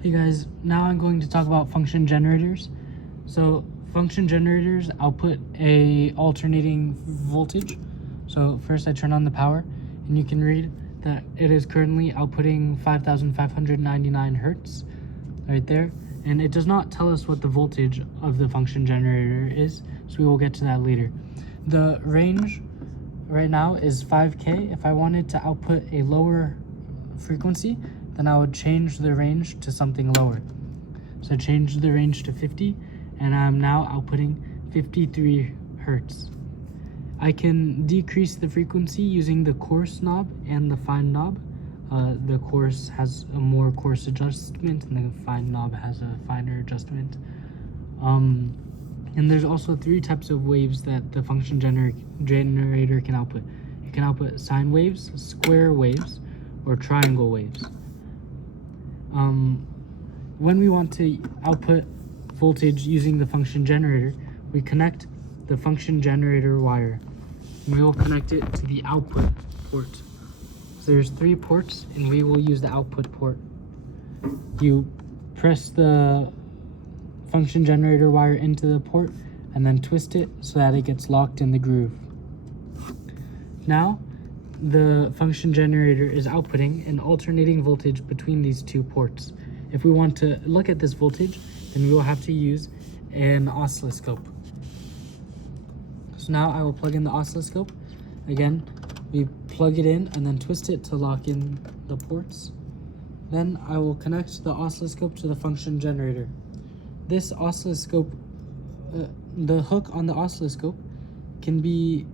Hey guys, now I'm going to talk about function generators. So function generators output a alternating voltage. So first I turn on the power and you can read that it is currently outputting 5,599 hertz right there. And it does not tell us what the voltage of the function generator is, so we will get to that later. The range right now is 5K. If I wanted to output a lower frequency, then I would change the range to something lower. So change the range to 50, and I'm now outputting 53 hertz. I can decrease the frequency using the coarse knob and the fine knob. The coarse has a more coarse adjustment, and the fine knob has a finer adjustment. And there's also 3 types of waves that the function generator can output. It can output sine waves, square waves, or triangle waves. When we want to output voltage using the function generator, we connect the function generator wire. And we will connect it to the output port. So there's 3 ports, and we will use the output port. You press the function generator wire into the port and then twist it so that it gets locked in the groove. Now the function generator is outputting an alternating voltage between these 2 ports. If we want to look at this voltage, then we will have to use an oscilloscope. So now I will plug in the oscilloscope. Again, we plug it in and then twist it to lock in the ports. Then I will connect the oscilloscope to the function generator. This oscilloscope, the hook on the oscilloscope can be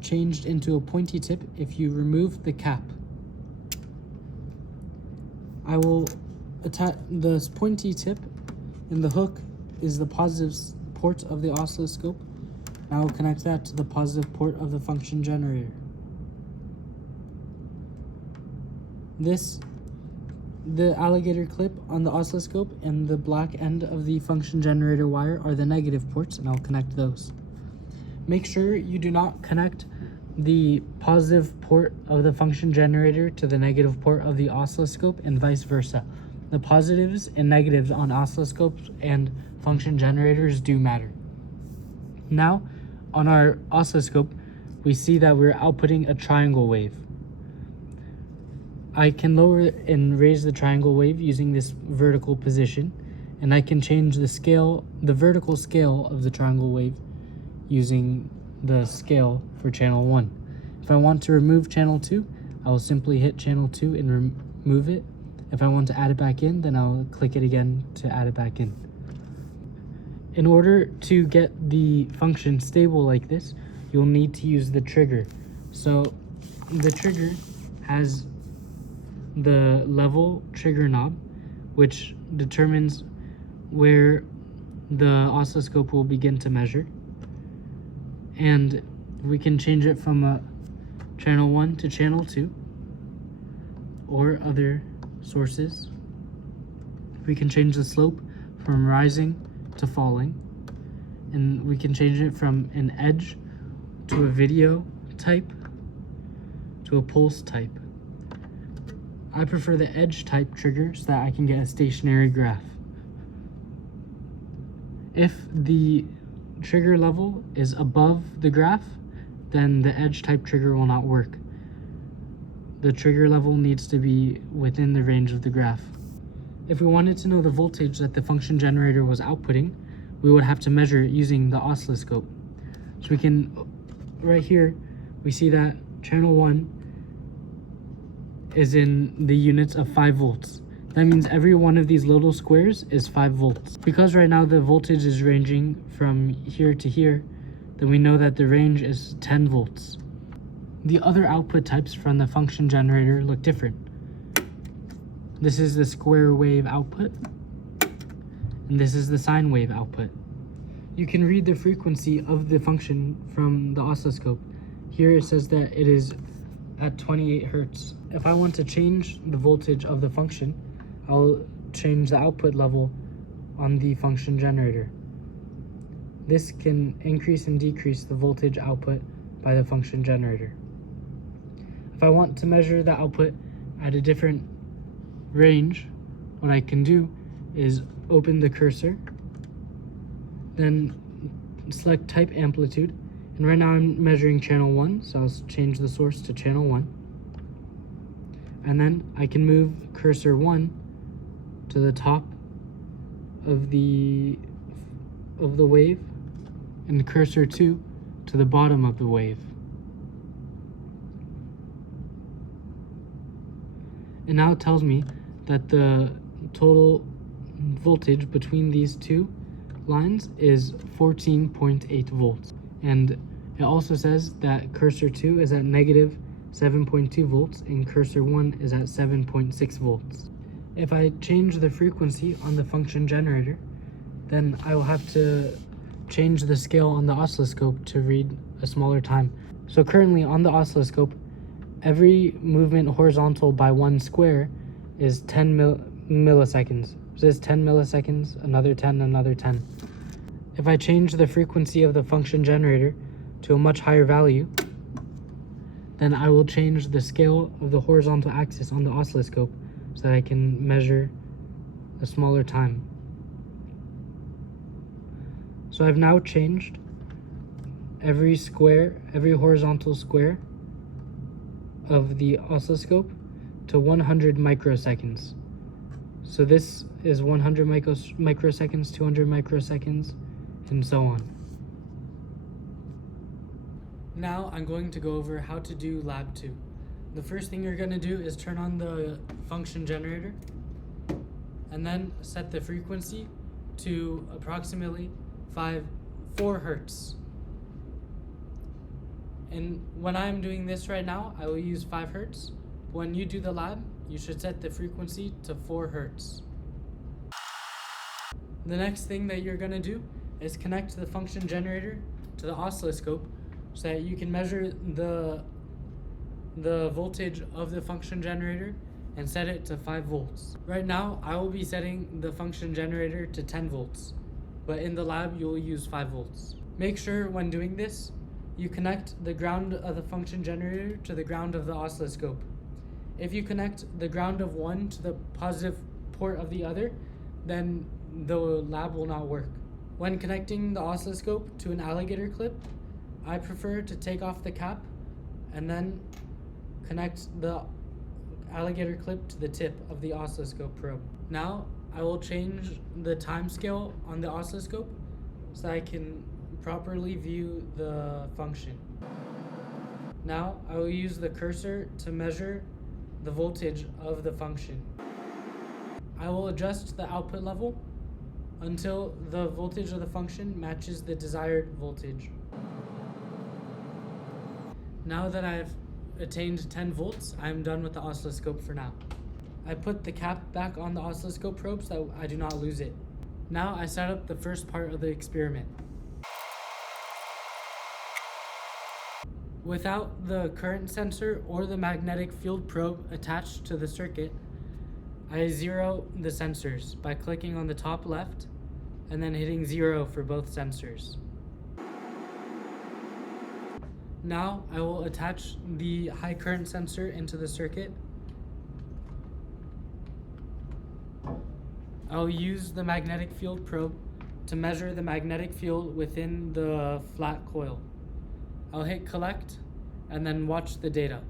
changed into a pointy tip if you remove the cap. I will attach this pointy tip, and the hook is the positive port of the oscilloscope. I will connect that to the positive port of the function generator. The alligator clip on the oscilloscope and the black end of the function generator wire are the negative ports, and I'll connect those. Make sure you do not connect the positive port of the function generator to the negative port of the oscilloscope and vice versa. The positives and negatives on oscilloscopes and function generators do matter. Now, on our oscilloscope, we see that we're outputting a triangle wave. I can lower and raise the triangle wave using this vertical position, and I can change the vertical scale of the triangle wave using the scale for channel 1. If I want to remove channel 2, I will simply hit channel 2 and remove it. If I want to add it back in, then I'll click it again to add it back in. In order to get the function stable like this, you'll need to use the trigger. So the trigger has the level trigger knob, which determines where the oscilloscope will begin to measure. And we can change it from channel 1 to channel 2 or other sources. We can change the slope from rising to falling, and we can change it from an edge to a video type to a pulse type. I prefer the edge type trigger so that I can get a stationary graph. If the trigger level is above the graph, then the edge type trigger will not work. The trigger level needs to be within the range of the graph. If we wanted to know the voltage that the function generator was outputting, we would have to measure it using the oscilloscope. So we can, right here, we see that channel 1 is in the units of 5 volts. That means every one of these little squares is 5 volts. Because right now the voltage is ranging from here to here, then we know that the range is 10 volts. The other output types from the function generator look different. This is the square wave output, and this is the sine wave output. You can read the frequency of the function from the oscilloscope. Here it says that it is at 28 hertz. If I want to change the voltage of the function, I'll change the output level on the function generator. This can increase and decrease the voltage output by the function generator. If I want to measure the output at a different range, what I can do is open the cursor, then select type amplitude, and right now I'm measuring channel 1, so I'll change the source to channel 1. And then I can move cursor 1 to the top of the wave, and cursor 2 to the bottom of the wave. And now it tells me that the total voltage between these two lines is 14.8 volts. And it also says that cursor 2 is at negative 7.2 volts and cursor 1 is at 7.6 volts. If I change the frequency on the function generator, then I will have to change the scale on the oscilloscope to read a smaller time. So currently on the oscilloscope, every movement horizontal by 1 square is 10 milliseconds. So this is 10 milliseconds, another 10, another 10. If I change the frequency of the function generator to a much higher value, then I will change the scale of the horizontal axis on the oscilloscope so that I can measure a smaller time. So I've now changed every horizontal square of the oscilloscope to 100 microseconds. So this is 100 microseconds, 200 microseconds, and so on. Now I'm going to go over how to do lab 2. The first thing you're going to do is turn on the function generator and then set the frequency to approximately 4 hertz. And when I'm doing this right now, I will use 5 hertz. When you do the lab, you should set the frequency to 4 hertz. The next thing that you're going to do is connect the function generator to the oscilloscope so that you can measure the voltage of the function generator and set it to 5 volts. Right now, I will be setting the function generator to 10 volts, but in the lab, you will use 5 volts. Make sure when doing this, you connect the ground of the function generator to the ground of the oscilloscope. If you connect the ground of one to the positive port of the other, then the lab will not work. When connecting the oscilloscope to an alligator clip, I prefer to take off the cap and then connect the alligator clip to the tip of the oscilloscope probe. Now I will change the time scale on the oscilloscope so I can properly view the function. Now I will use the cursor to measure the voltage of the function. I will adjust the output level until the voltage of the function matches the desired voltage. Now that I've attained 10 volts, I'm done with the oscilloscope for now. I put the cap back on the oscilloscope probe so that I do not lose it. Now I set up the first part of the experiment. Without the current sensor or the magnetic field probe attached to the circuit, I zero the sensors by clicking on the top left and then hitting 0 for both sensors. Now I will attach the high current sensor into the circuit. I'll use the magnetic field probe to measure the magnetic field within the flat coil. I'll hit collect and then watch the data.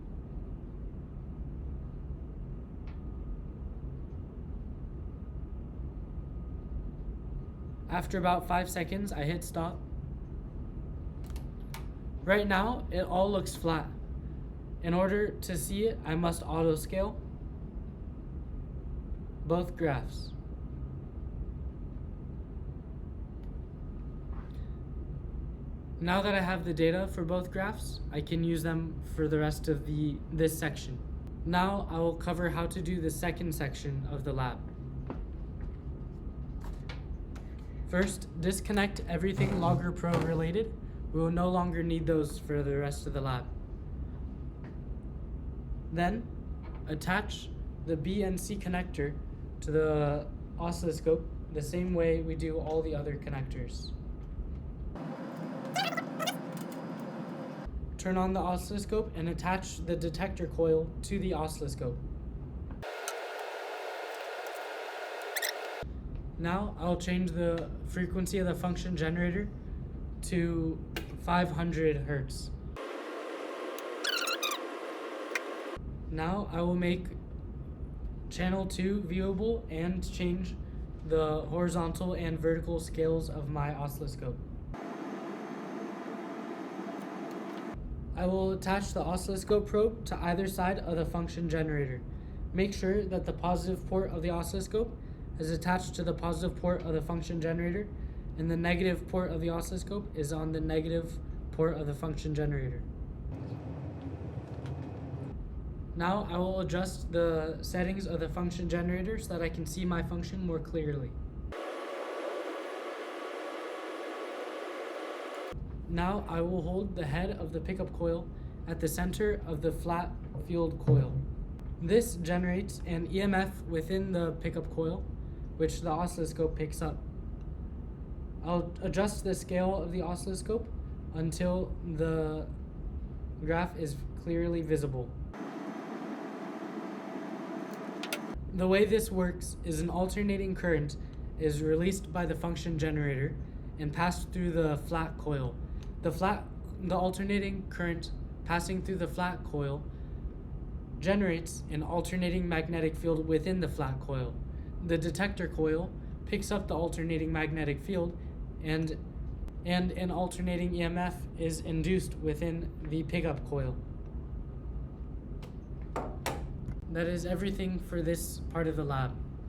After about 5 seconds, I hit stop. Right now, it all looks flat. In order to see it, I must auto scale both graphs. Now that I have the data for both graphs, I can use them for the rest of this section. Now I will cover how to do the second section of the lab. First, disconnect everything Logger Pro related. We will no longer need those for the rest of the lab. Then, attach the B and C connector to the oscilloscope the same way we do all the other connectors. Turn on the oscilloscope and attach the detector coil to the oscilloscope. Now I'll change the frequency of the function generator to 500 Hertz. Now I will make channel 2 viewable and change the horizontal and vertical scales of my oscilloscope. I will attach the oscilloscope probe to either side of the function generator. Make sure that the positive port of the oscilloscope is attached to the positive port of the function generator, and the negative port of the oscilloscope is on the negative port of the function generator. Now I will adjust the settings of the function generator so that I can see my function more clearly. Now I will hold the head of the pickup coil at the center of the flat field coil. This generates an EMF within the pickup coil, which the oscilloscope picks up. I'll adjust the scale of the oscilloscope until the graph is clearly visible. The way this works is an alternating current is released by the function generator and passed through the flat coil. The alternating current passing through the flat coil generates an alternating magnetic field within the flat coil. The detector coil picks up the alternating magnetic field, and an alternating EMF is induced within the pickup coil. That is everything for this part of the lab.